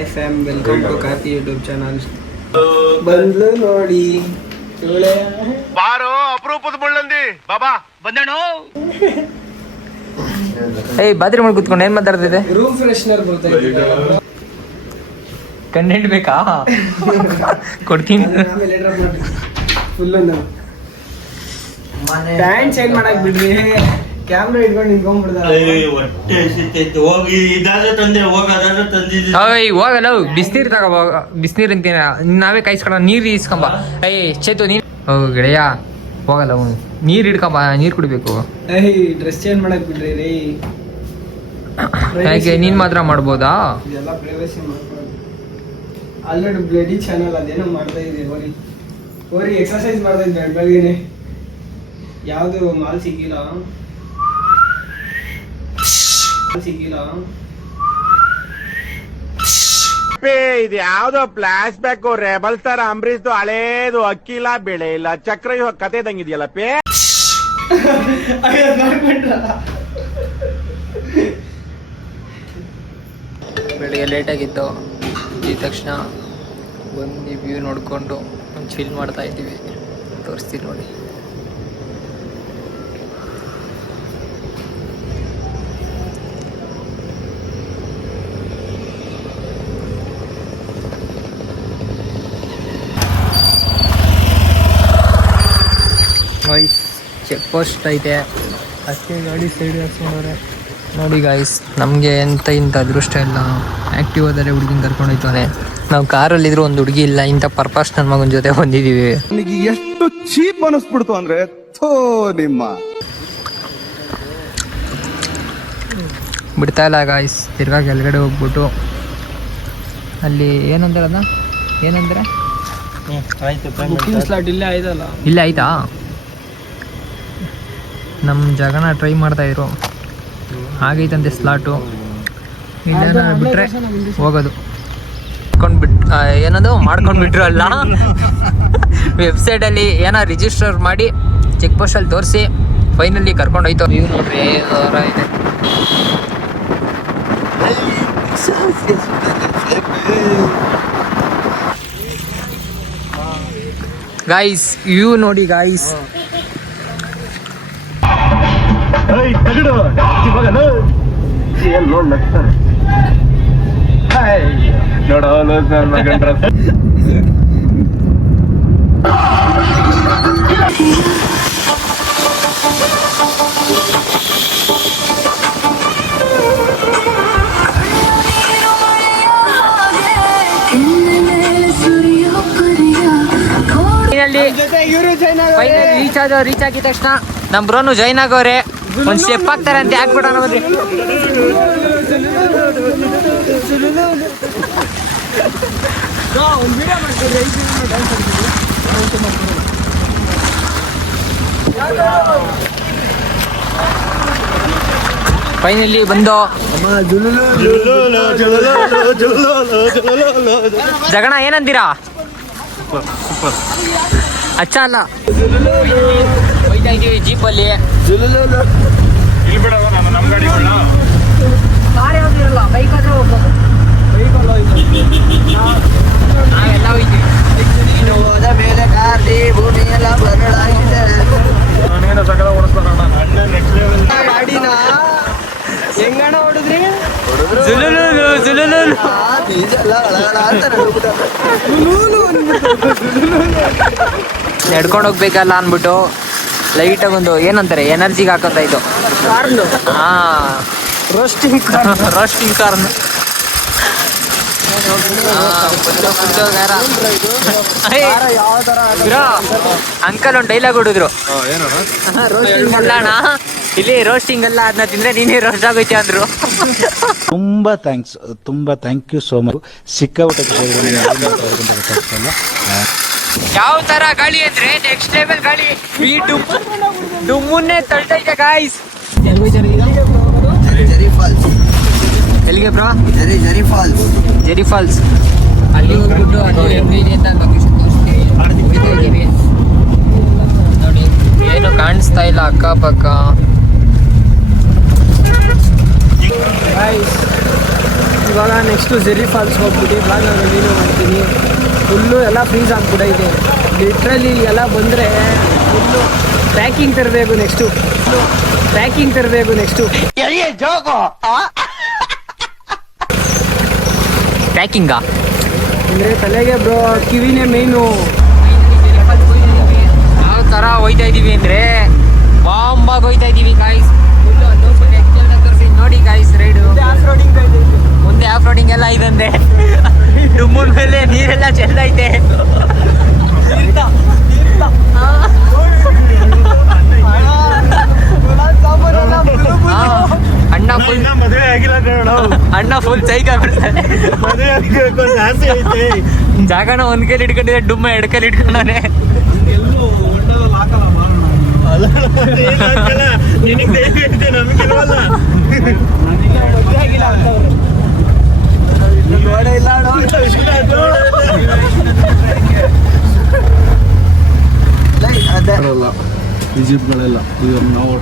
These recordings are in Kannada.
Hi fam, welcome to Karthi YouTube channel. ಬಂದ್ಲು ನೋಡಿ ಬಾರೋ ಅಪರೂಪದ ಮುಳ್ಳಂದಿ ಬಾಬಾ ಬಂದೇಣು. ಏಯ್ ಬಾತ್ರಿ ಮಾಡಿ ಕೂತ್ಕೊಂಡು ಏನ್ ಮಾತಾಡ್ತಿದೆ? ರೂಮ್ ಫ್ರೆಶ್ನರ್ ಬರ್ತಾ ಇದೆ. ಕಂಟೆಂಟ್ ಬೇಕಾ? ಕೊಡ್ತೀನಿ. ಆಮೇಲೆ ಡ್ರಾಪ್ ಮಾಡಿ ಫುಲ್ ಪ್ಯಾಂಟ್ ಚೇಂಜ್ ಮಾಡಕ್ ಬಿಡ್ರಿ. ಕ್ಯಾಮ್ರಾ ಇಟ್ಕೊಂಡು ನಿಂತ್ಕೊಂಡ್ಬಿಡ್ತಾರೆ. ಹೋಗಲ್ಲ ಬಿಸಿನೀರು ತಗೋಬ. ಬಿಸಿನೀರು ಅಂತೀನಿ, ನಾವೇ ಕಾಯಿಸ್ಕೊಂಡ ನೀರು ಇಸ್ಕೊಂಬ. ಚೇತು ನೀರು ಗೆಳೆಯ ಹೋಗಲ್ಲ. ನೀರು ಹಿಡ್ಕೊಂಬ, ನೀರು ಕುಡಿಬೇಕು. ಡ್ರೆಸ್ ಚೇಂಜ್ ಮಾಡಕ್ ಬಿಡ್ರಿ ರೀ. ಯಾಕೆ ನೀನ್ ಮಾತ್ರ ಮಾಡ್ಬೋದಾ? ಇದೆಲ್ಲ ಪ್ರೈವಸಿ ಮಾಡ್ಕೊಳ್ಳೋದು. ಆಲ್ರೆಡಿ ಬ್ಲಡಿ ಚಾನಲ್ ಅದೇನೋ ಮಾಡ್ತಾ ಇದೆ. ಓರಿ ಎಕ್ಸರ್ಸೈಸ್ ಮಾಡ್ತಾ ಇದ್ದೆ ಬೆಳಗ್ಗೆನೆ. ಯಾವ್ದು ಮಾಲ್ ಸಿಕ್ಕಿಲ್ಲ. ಇದು ಯಾವ್ದೋ ಫ್ಲಾಶ್ ಬ್ಯಾಕ್ ರೆಬಲ್ ತರ ಅಂಬರೀಶ್ ಹಳೇದು ಅಕ್ಕಿಲ್ಲ ಬೆಳೆ ಇಲ್ಲ ಚಕ್ರ ಕತೆ ತಂಗಿದ್ಯಲ್ಲ ಪೇ. ಬೆಳಿಗ್ಗೆ ಲೇಟಾಗಿತ್ತು. ಈ ತಕ್ಷಣ ಬಂದು ವ್ಯೂ ನೋಡಿಕೊಂಡು ಚಿಲ್ ಮಾಡ್ತಾ ಇದ್ದೀವಿ. ತೋರಿಸ್ತೀನಿ ನೋಡಿ. ಗಾಯ್ಸ್ ಚೆಕ್ ಪೋಸ್ಟ್ ಐತೆ, ಅದಕ್ಕೆ ಗಾಡಿ ಸೈಡ್ ಹಾಕ್ಸ್ಕೊಂಡವ್ರೆ ನೋಡಿ. ಗಾಯ್ಸ್ ನಮಗೆ ಇಂಥ ಅದೃಷ್ಟ ಇಲ್ಲ. ಆ್ಯಕ್ಟಿವಾದರೆ ಹುಡುಗಿನ ಕರ್ಕೊಂಡೋಯ್ತಾನೆ. ನಾವು ಕಾರಲ್ಲಿದ್ರು ಒಂದು ಹುಡುಗಿ ಇಲ್ಲ. ಇಂಥ ಪರ್ಪಸ್ ನನ್ನ ಮಗನ ಜೊತೆ ಬಂದಿದ್ದೀವಿ. ನನಗೆ ಎಷ್ಟು ಚೀಪ್ ಅನಿಸ್ಬಿಡ್ತು ಅಂದ್ರೆ ನಿಮ್ಮ ಬಿಡ್ತಾ ಇಲ್ಲ ಗಾಯ್ಸ್. ತಿರ್ಗಾ ಕೆಳಗಡೆ ಹೋಗ್ಬಿಟ್ಟು ಅಲ್ಲಿ ಏನಂದ್ರೆ ಅದನ್ನ ಏನಂದ್ರೆ ಬುಕಿಂಗ್ ಸ್ಲಾಟ್ ಇಲ್ಲೇ ಆಯ್ತಲ್ಲ. ಇಲ್ಲೇ ಆಯ್ತಾ? ನಮ್ಮ ಜಾಗನ ಟ್ರೈ ಮಾಡ್ತಾಯಿದ್ರು. ಆಗೈತಂತೆ ಸ್ಲಾಟು. ಇಲ್ಲ ಬಿಟ್ಟರೆ ಹೋಗೋದು. ಏನದು ಮಾಡ್ಕೊಂಡ್ಬಿಟ್ರು ಅಲ್ಲ, ವೆಬ್ಸೈಟಲ್ಲಿ ಏನೋ ರಿಜಿಸ್ಟರ್ ಮಾಡಿ ಚೆಕ್ ಪೋಸ್ಟಲ್ಲಿ ತೋರಿಸಿ ಫೈನಲಿ ಕರ್ಕೊಂಡೋಯ್ತು. ವ್ಯೂ ನೋಡ್ರಿ ಇದೆ. ಗಾಯ್ಸ್ ವ್ಯೂ ನೋಡಿ ಗಾಯ್ಸ್. ರೀಚ್ ಆಗಿದ ತಕ್ಷಣ ನಮ್ ಬ್ರೋನು ಜಾಯ್ನ್ ಆಗೋರೆ. ಒಂದ್ ಸ್ಟೆಪ್ ಹಾಕ್ತಾರೆ ಅಂತ ಹಾಕ್ಬಿಡೋಣ ಬಂದ್ರಿ. ಫೈನಲಿ ಬಂದು ಜಗಣ ಏನಂತೀರಾ? ಅಚ್ಚ ಅಲ್ಲ ಹೋಯ್ತಾ ಇದೀವಿ ಜೀಪಲ್ಲಿ. ಕಾರ್ ಯಾವ್ದು ಇರಲ್ಲ, ಬೈಕ್ ಆದ್ರೂ ಹೋಗ್ಬೋದು. ನಾವೆಲ್ಲ ಹೋಯ್ತೀವಿ. ಹೋದ ಮೇಲೆ ಕಾರ್ತಿ ಭೂಮಿ ಎಲ್ಲ ಬರಡಾಗಿದೆ. ಗಾಡಿನ ಹೆಂಗಣ ಹೊಡೆದ್ರಿ? ನಡ್ಕೊಂಡು ಹೋಗ್ಬೇಕಲ್ಲ ಅನ್ಬಿಟ್ಟು ಲೈಟಾಗಿ ಒಂದು ಏನಂತಾರೆ ಎನರ್ಜಿಗೆ ಹಾಕೋತ ಇದ್ದು. ರೋಸ್ಟಿಂಗ್ ಕಾರ್ನ್ ಅಂಕಲ್ ಒಂದು ಡೈಲಾಗ್ ಹೊಡಿದ್ರು. ಅಲ್ಲ ಅಣ್ಣ, ಇಲ್ಲಿ ರೋಸ್ಟಿಂಗ್ ಅಲ್ಲ, ಅದನ್ನ ತಿಂದ್ರೆ ನೀನೇ ರೋಸ್ಟ್ ಆಗೋಯ್ತಿ ಅಂದ್ರು. ತುಂಬಾ ಥ್ಯಾಂಕ್ ಯು ಸೋ ಮಚ್. ಸಿಕ್ಕಾಬಿಟ್ಟೆ ಯಾವ ತರ ಗಾಳಿ ಅಂದ್ರೆ ನೆಕ್ಸ್ಟ್ ಲೆವೆಲ್ ಗಾಳಿ. ಈ ಡುಮ್ಮನ್ನೇ ತಳ್ತೈತೆ ಗಾಯ್ಸ್. ಎಲ್ಲಿಗೆ ಬ್ರೋ? ಜೆರಿ ಫಾಲ್ಸ್. ಅಲ್ಲಿ ಹೋಗ್ಬಿಟ್ಟು ಅದು ಹೆಂಗಿದೆ ಅಂತ ಲೊಕೇಶನ್ ತೋರಿಸ್ತೀವಿ. ನೋಡಿ ಏನು ಕಾಣಿಸ್ತಾ ಇಲ್ಲ ಅಕ್ಕಪಕ್ಕ. ಇವಾಗ ನೆಕ್ಸ್ಟು ಜೆರ್ರಿ ಫಾಲ್ಸ್ ಹೋಗ್ಬಿಟ್ಟು ಬ್ಲಾಗ್ನ ಕಂಟಿನ್ಯೂ ಮಾಡ್ತೀನಿ. ಫುಲ್ಲು ಎಲ್ಲ ಫ್ರೀಸ್ ಆಗ್ಬಿಟ್ಟೈತೆ ಲಿಟ್ರಲಿ. ಎಲ್ಲ ಬಂದರೆ ಫುಲ್ಲು ಪ್ಯಾಕಿಂಗ್ ತರಬೇಕು ನೆಕ್ಸ್ಟು. ಪ್ಯಾಕಿಂಗಾ ಅಂದರೆ ತಲೆಗೆ ಬ್ರೋ ಕಿವಿನೇ ಮೇಯ್ನು. ಯಾವ ಥರ ಹೋಯ್ತಾ ಇದ್ದೀವಿ ಅಂದರೆ ಬಾಂಬಾಗಿ ಹೋಯ್ತಾ ಇದ್ದೀವಿ ಗಾಯ್ಸ್. ನೋಡಿ ಗಾಯ್ಸ್ ರೈಡು ಮುಂದೆ ಆಫ್ ರೋಡಿಂಗ್ ಎಲ್ಲ ಇದಂತೆ. ಡುಮ್ಮನ್ ಮೇಲೆ ನೀರೆಲ್ಲ ಚೆಲ್ಲೈತೆ. ಅಣ್ಣ ಫುಲ್ ಸೈಕಲ್ ಬಿಡ್ತಾನೆ. ಜಾಗನ ಒಂದ್ ಕೈಲಿ ಇಟ್ಕೊಂಡಿದೆ, ಡುಮ್ಮ ಎರಡ್ ಕೈಲಿ ಇಟ್ಕೊಂಡವನೆ. ಈಜಿಪ್ಟ್ಗಳೆಲ್ಲ ನಾವು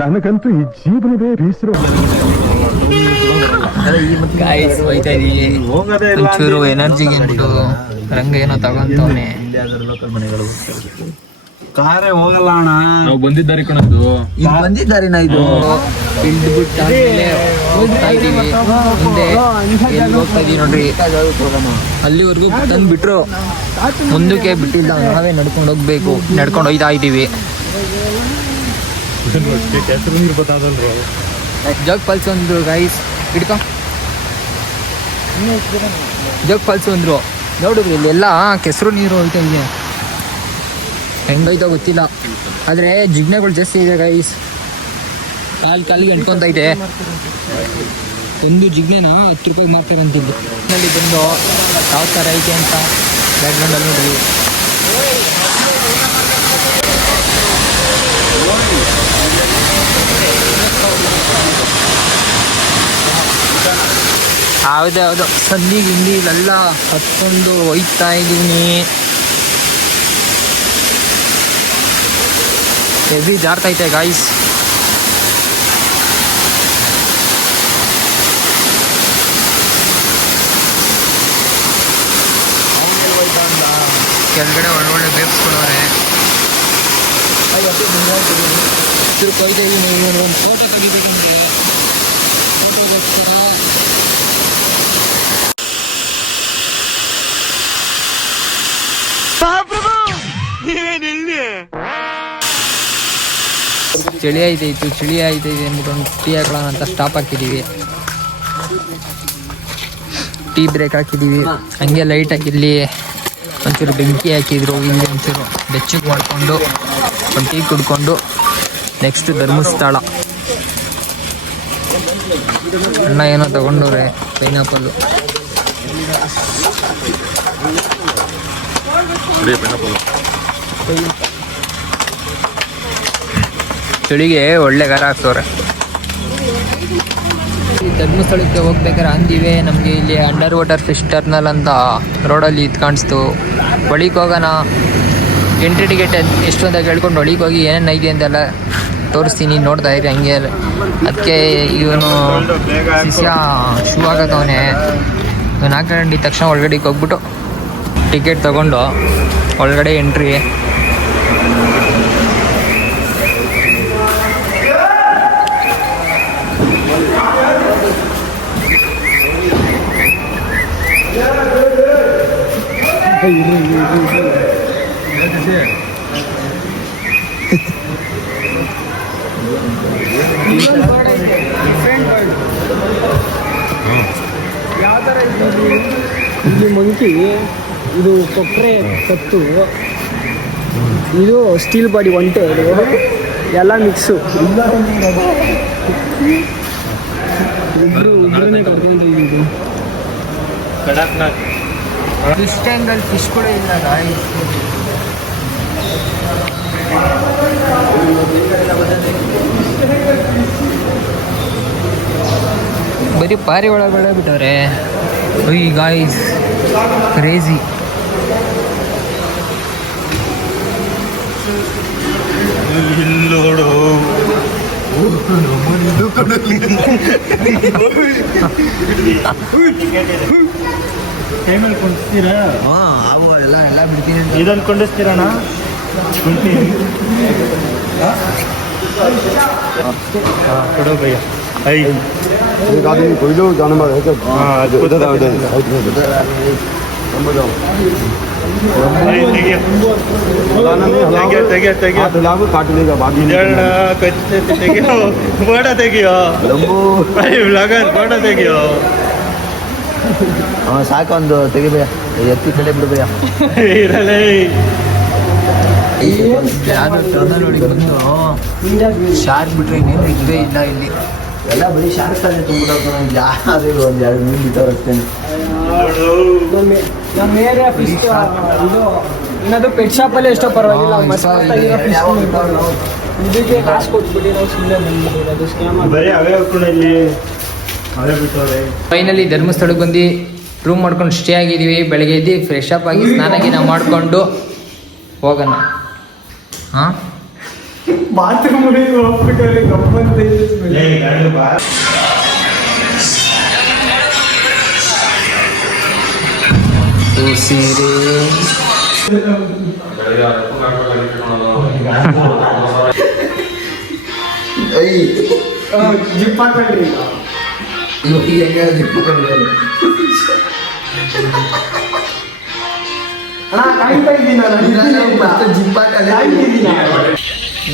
ನನಗಂತೂ ಈ ಜೀವನವೇ ಬೇಸರ. ಗಾಯ್ಸ್ ಹೋಯ್ತಾ ಇದೀವಿ. ಒಂಚೂರು ಎನರ್ಜಿಗೆ ಅಂದ್ಬಿಟ್ಟು ರಂಗ ಏನೋ ತಗೊಂತವನೆ. ಕಾರೇ ಹೋಗಲ್ಲ ಅಣ್ಣ, ನಾವು ಬಂದಿದ್ದಾರೆ ಕಣದ್ದು. ಬಂದಿದ್ದಾರಿನ ಇದು ಇಳ್ದ್ಬಿಟ್ಟಾದ್ಮೇಲೆ ಹೋಗ್ತಾ ಇದೀವಿ. ಮುಂದೆ ಎಲ್ಲಿ ಹೋಗ್ತಾ ಇದೀವಿ ನೋಡ್ರಿ, ಅಲ್ಲಿವರೆಗೂ ತಂದು ಬಿಟ್ರು, ಮುಂದಕ್ಕೆ ಬಿಟ್ಟಿಲ್ಲ. ನಾವೇ ನಡ್ಕೊಂಡು ಹೋಗ್ಬೇಕು. ನಡ್ಕೊಂಡು ಹೋಯ್ತಾ ಇದ್ದೀವಿ. ಜೋಗ್ ಫಾಲ್ಸ್ ಅಂದ್ರು ಗೈಸ್, ಹಿಡ್ಕೊ. ಜೋಗ್ ಫಾಲ್ಸ್ ಅಂದ್ರು ನೋಡಿದ್ರಿ, ಇಲ್ಲೆಲ್ಲ ಕೆಸರು ನೀರು ಹೋಯ್ತಾ ಇದೆ. ಹೆಂಗೋಯ್ತೋ ಗೊತ್ತಿಲ್ಲ, ಆದರೆ ಜಿಗ್ನೆಗಳು ಜಾಸ್ತಿ ಇದೆ ಗೈಸ್. ಕಾಲಿಗೆ ಅಂಟ್ಕೊಂತೈತೆ. ಒಂದು ಜಿಗ್ನೆನ 10 ರೂಪಾಯಿ ಮಾರ್ತಾರೆ ಅಂತಿದ್ದು. ನಲ್ಲಿ ಬಂದು ಯಾವ ಥರ ಐತೆ ಅಂತ ಬ್ಯಾಕ್ಗ್ರೌಂಡಲ್ಲಿ ನೋಡ್ರಿ. ಹೌದು ಸಂಧಿ ಗಿಂಡಿ ಇಲ್ಲೆಲ್ಲ ಹತ್ಕೊಂಡು ಹೋಯ್ತಾ ಇದ್ದೀನಿ. ಹೆವಿ ಜಾರ್ತೈತೆ ಗಾಯ್ಸ್. ಕೆಳಗಡೆ ಒಳ್ಳೊಳ್ಳೆ ಬೇಬ್ಸ್ ಕೊಡೋರೆ. ಹೋಯ್ತಾ ಇದ್ದೀನಿ. ಒಂದು ಫೋಟೋ ತೆಗಿಬೇಕಂದ್ರೆ ಫೋಟೋಗೋಸ್ಕರ ಚಳಿ ಆಯ್ತೈತೆ ಅಂದ್ಬಿಟ್ಟು ಒಂದು ಟೀ ಹಾಕೋಣ ಅಂತ ಸ್ಟಾಪ್ ಹಾಕಿದ್ದೀವಿ. ಟೀ ಬ್ರೇಕ್ ಹಾಕಿದ್ದೀವಿ. ಹಂಗೆ ಲೈಟಾಗಿ ಇಲ್ಲಿ ಒಂಚೂರು ಬೆಂಕಿ ಹಾಕಿದ್ರು. ಇಲ್ಲಿ ಒಂಚೂರು ಬೆಚ್ಚಗೆ ಮಾಡಿಕೊಂಡು ಒಂದು ಟೀ ಕುಡ್ಕೊಂಡು ನೆಕ್ಸ್ಟ್ ಧರ್ಮಸ್ಥಳ. ಅಣ್ಣ ಏನೋ ತಗೊಂಡವ್ರೆ, ಪೈನಾಪಲ್ಲು. ಚಳಿಗೆ ಒಳ್ಳೆ ಗಾರ ಹಾಕ್ತವ್ರೆ. ಧರ್ಮಸ್ಥಳಕ್ಕೆ ಹೋಗ್ಬೇಕಾದ್ರೆ ಅಂದಿವೆ ನಮಗೆ ಇಲ್ಲಿ ಅಂಡರ್ ವಾಟರ್ ಫಿಶ್ ಟರ್ನಲ್ ಅಂತ ರೋಡಲ್ಲಿ ಇದು ಕಾಣಿಸ್ತು. ಒಳಗೆ ಹೋಗೋಣ, ಎಂಟ್ರಿ ಟಿಕೆಟ್ ಎಷ್ಟು ಅಂತ ಕೇಳ್ಕೊಂಡು ಒಳಗೆ ಹೋಗಿ ಏನೇನು ಐತೆ ಅಂತೆಲ್ಲ ತೋರಿಸ್ತೀನಿ, ನೋಡ್ತಾ ಇರಿ ಹಂಗೆ. ಅದಕ್ಕೆ ಇವನು ಶಿಷ್ಯ ಶೂ ಆಗತ್ತವನೆ. ಇವನು ಹಾಕೊಂಡಿದ್ದ ತಕ್ಷಣ ಒಳಗಡೆಗೆ ಹೋಗ್ಬಿಟ್ಟು ಟಿಕೆಟ್ ತಗೊಂಡು ಒಳಗಡೆ ಎಂಟ್ರಿ. ಯಾವ ಥರ ಇಲ್ಲಿ ಮಂಕಿ, ಇದು ಕೊಕ್ಕರೆ ಕತ್ತು, ಇದು ಸ್ಟೀಲ್ ಬಾಡಿ ಒಂಟೆ, ಇದು ಎಲ್ಲ ಮಿಕ್ಸು. ಇಬ್ಬರನ್ನೇ ಕರ್ಕೊಂಡಿದ್ದು. ಫಿಶ್ ಟ್ಯಾಂಕಲ್ಲಿ ಫಿಶ್ ಕೂಡ ಇಲ್ಲ ಗಾಯ್ಸ್. ಬರೀ ಪಾರಿ ಒಳಗಡೆ ಬಿಟ್ಟವ್ರೆ. ಒಯ್ ಗಾಯ್ಸ್, ಕ್ರೇಜಿ. ಇಲ್ಲೋಡು ಟೈಮಲ್ಲಿ ಕೊಂಡಿಸ್ತೀರಾ? ಅವು ಎಲ್ಲ ಬಿಡ್ತೀನಿ. ಇದನ್ನು ಕೊಂಡಿಸ್ತೀರಣ್ಣ? ಕೊಡೋ ಭಯ್ಯ. एक आदमी कोई लोग जाने वाला है क्या काट लेगा बाकी ತೆಗಿಯೋ ಫೋಟ ತೆಗಿಯೋ ಬ್ಲಾಗರ್ ಫೋಟ ತೆಗಿಯೋ. ಸಾಕೊಂದು ತೆಗಿಬೇಯ, ಎತ್ತಿ ಕಡೆ ಬಿಡ್ಬೇಯ. ಇರಲೇ ನೋಡಿ ಬಂದು ಶಾರ್ಕ್ ಬಿಟ್ರೆ ಇನ್ನೇನು ಇದ್ದೇ ಇಲ್ಲ ಇಲ್ಲಿ. ಎಲ್ಲ ಬರೀ ಶಾರ್ಕ್ ತಾನೇ ತುಂಬಿಟ್ಟು ಯಾರು ಒಂದು 2 ಮೀನು ಬಿಟ್ಟವ್ರು ಅಷ್ಟೇ. ನಮ್ಮ ಏರಿಯಾ ಫಿಶ್ ಇದು ಇನ್ನದು ಪೆಟ್ ಶಾಪಲ್ಲಿ ಎಷ್ಟೋ ಪರವಾಗಿಲ್ಲ, ಇದಕ್ಕೆ ಕಾಸು ಕೊಟ್ಬಿಟ್ಟು ನಾವು ಸುಮ್ಮನೆ ಬಂದ್ಬಿಟ್ಟಿರೋದು ಸ್ಕ್ಯಾಮ್. ಬರೀ ಅವೇ ಹಾಕೊಂಡು ಇಲ್ಲಿ ಅವೇ ಬಿಟ್ಟವ್ರೆ. ಫೈನಲಿ ಧರ್ಮಸ್ಥಳಕ್ಕೆ ಬಂದು ರೂಮ್ ಮಾಡ್ಕೊಂಡು ಸ್ಟೇ ಆಗಿದ್ದೀವಿ. ಬೆಳಗ್ಗೆ ಎದ್ದು ಫ್ರೆಶ್ ಅಪ್ ಆಗಿ ಸ್ನಾನ ಮಾಡಿಕೊಂಡು ಹೋಗೋಣ. ಹಾಂ ಬಾತ್ರೂಮ್ ಹೋಗ್ಬಿಟ್ಟವ್ರೆ ಗಮ್ಮಂತ ಸೀರೆ ಜಿಪ್ ಹಾಕೊಂಡ್ರಿ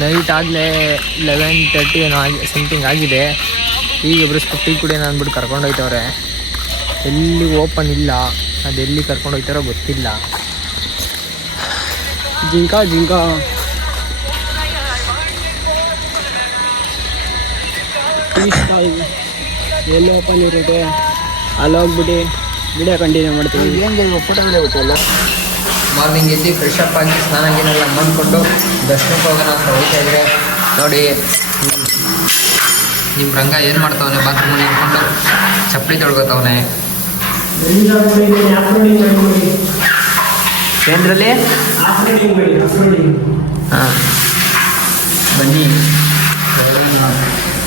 ನೈಟ್ ಆಗಲೇ 11:30 ಏನೋ ಸಮಥಿಂಗ್ ಆಗಿದೆ. ಈಗ ಇಬ್ಬರು ಟೀ ಕುಡಿಯೋಣ ಅಂದ್ಬಿಟ್ಟು ಕರ್ಕೊಂಡೋಯ್ತವ್ರೆ. ಎಲ್ಲಿ ಓಪನ್ ಇಲ್ಲ, ಅದೆಲ್ಲಿ ಕರ್ಕೊಂಡೋಗ್ತಾರೋ ಗೊತ್ತಿಲ್ಲ. ಜಿಂಕ ಎಲ್ಲಿ ಓಪನ್ ಇರುತ್ತೆ ಅಲ್ಲಿ ಹೋಗ್ಬಿಟ್ಟು ವಿಡಿಯೋ ಕಂಟಿನ್ಯೂ ಮಾಡ್ತೀವಿ. ಮಾರ್ನಿಂಗ್ ಎದ್ದು ಫ್ರೆಶ್ ಅಪ್ ಆಗಿ ಸ್ನಾನ ಗೀನೆಲ್ಲ ಮಾಡಿಕೊಂಡು ದರ್ಶನಕ್ಕೆ ಹೋಗೋಣ ಅಂತ ಹೋಗ್ತಾ ಇದ್ರೆ ನೋಡಿ ನಿಮ್ಮ ರಂಗ ಏನು ಮಾಡ್ತಾವನೆ, ಬಾತ್ರೂಮಲ್ಲಿ ನಿಂತ್ಕೊಂಡು ಚಪ್ಪಲಿ ತೊಳ್ಕೊತಾವನೆ. ಏನ್ರಲ್ಲಿ ಹಾಂ ಬನ್ನಿ.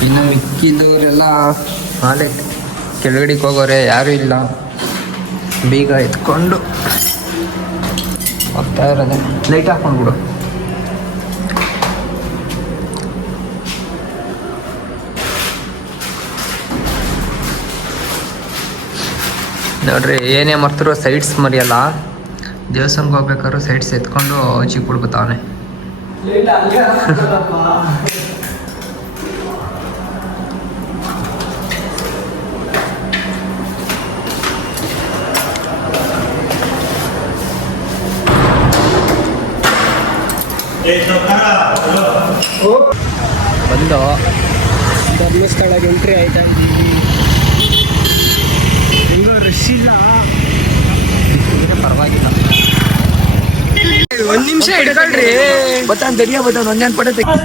ಇನ್ನು ಮಿಕ್ಕಿದವರೆಲ್ಲ ನಾಳೆ ಕೆಳಗಡೆಗೆ ಹೋಗೋರೆ, ಯಾರೂ ಇಲ್ಲ. ಬೀಗ ಎತ್ಕೊಂಡು ಹೋಗ್ತಾ ಇರೋದೆ. ಲೈಟ್ ಹಾಕ್ಕೊಂಡ್ಬಿಡು. ನೋಡ್ರಿ ಏನೇ ಮರ್ತಿರೋ ಸೈಡ್ಸ್ ಮರಿಯಲ್ಲ. ದೇವಸ್ಥಾನಕ್ಕೆ ಹೋಗ್ಬೇಕಾದ್ರು ಸೈಡ್ಸ್ ಎತ್ಕೊಂಡು ಚಿಕ್ಕ ಬಿಡ್ಕೊತಾವನೆ. ಬಂದು ಧರ್ಮಸ್ಥಳಕ್ಕೆ ಎಂಟ್ರಿ ಆಯ್ತಾ ಹೆಂಗೋ ರಶ್ ಇಲ್ಲ, ಪರವಾಗಿಲ್ಲ. ಒಂದ್ ನಿಮಿಷ ಹಿಡ್ಕೊಳ್ರಿ. ಬತ್ತಾನ್ ತೆಗಿಯ ಬತ್ತಾನ್ ಒಂದೇನು ಪಡೆ ತೆಗಿ.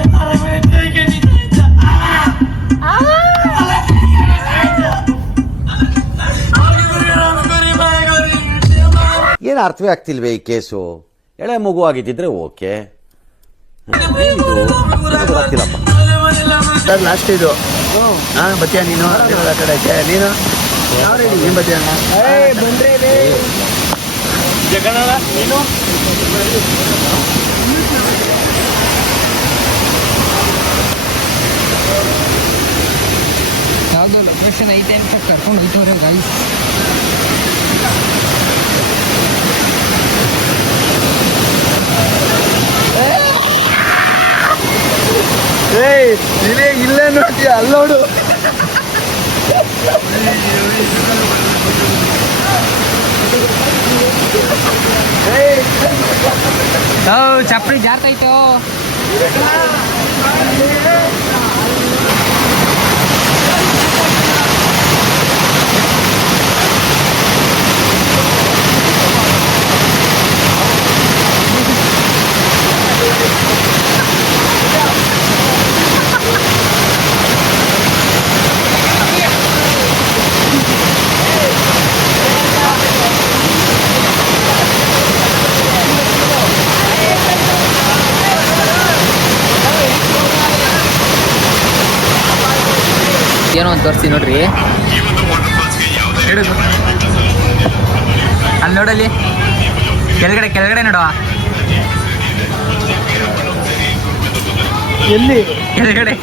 ಏನು ಅರ್ಥವೇ ಆಗ್ತಿಲ್ವೇ ಈ ಕೇಸು? ಎಳೆ ಮಗು ಆಗಿದ್ದಿದ್ರೆ ಓಕೆ, ಗೊತ್ತಿಲ್ಲಪ್ಪ. ಲಾಸ್ಟ್ ಇದು ಬತ್ತೀಯ ನೀನು ಆ ಕಡೆ ನೀನು ನೀನು ಬತ್ತೀಯ ಬಂದ್ರೆ ಜಗಣ್ಣ ನೀನು ಯಾವುದೋ ಲೊಕೇಶನ್ ಐತೆ ಅಂತ ಕರ್ಕೊಂಡು ಹೋಯ್ತವ್ರೆ ಗೈಸ್. ಇಲ್ಲೇ ನೋಡ್ತೀಯ ಅಲ್ಲೋಡು. ಚಪ್ಪಲಿ ಜಾರ್ತೈತೋ. ಏನೋ ಒಂದು ತೋರಿಸ್ತೀನಿ ನೋಡ್ರಿ. ಅಲ್ಲಿ ನೋಡಲ್ಲಿ ಕೆಳಗಡೆ ನೋಡುವ, ಎಲ್ಲಿ ಕೆಳಗಡೆ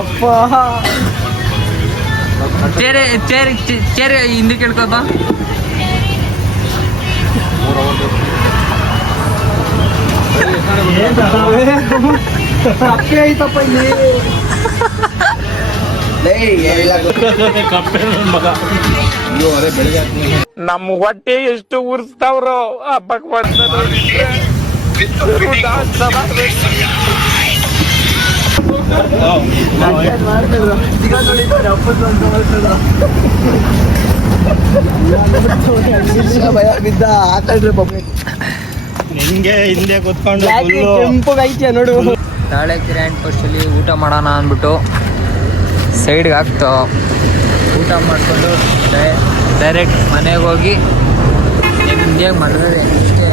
ಅಪ್ಪ ಚೇರ್ ಹಿಂದೆ ಕೇಳ್ಕೊಬ. ಕಪ್ಪೆ ಐತಪ್ಪ ಇಲ್ಲಿ. ನಮ್ಮ ಹೊಟ್ಟೆ ಎಷ್ಟು ಉರ್ಸ್ತಾವ್ರೋ ಹಬ್ಬಕ್ ಬಿದ್ದ ಆಟಾಡ್ರಿ ನಿಂಗೆ ಹಿಂದೆ ಕೂತ್ಕೊಂಡು ಕೆಂಪಗೈತೆ ನೋಡು. ನಾಳೆ ಗ್ರ್ಯಾಂಡ್ ಪೋಸ್ಟಲ್ಲಿ ಊಟ ಮಾಡೋಣ ಅಂದ್ಬಿಟ್ಟು ಸೈಡ್ಗೆ ಹಾಕ್ತು. ಊಟ ಮಾಡಿಕೊಂಡು ಡೈರೆಕ್ಟ್ ಮನೆಗೆ ಹೋಗಿ ನಿಮ್ಗೆ ಮದುವೆ ಅಷ್ಟೇ.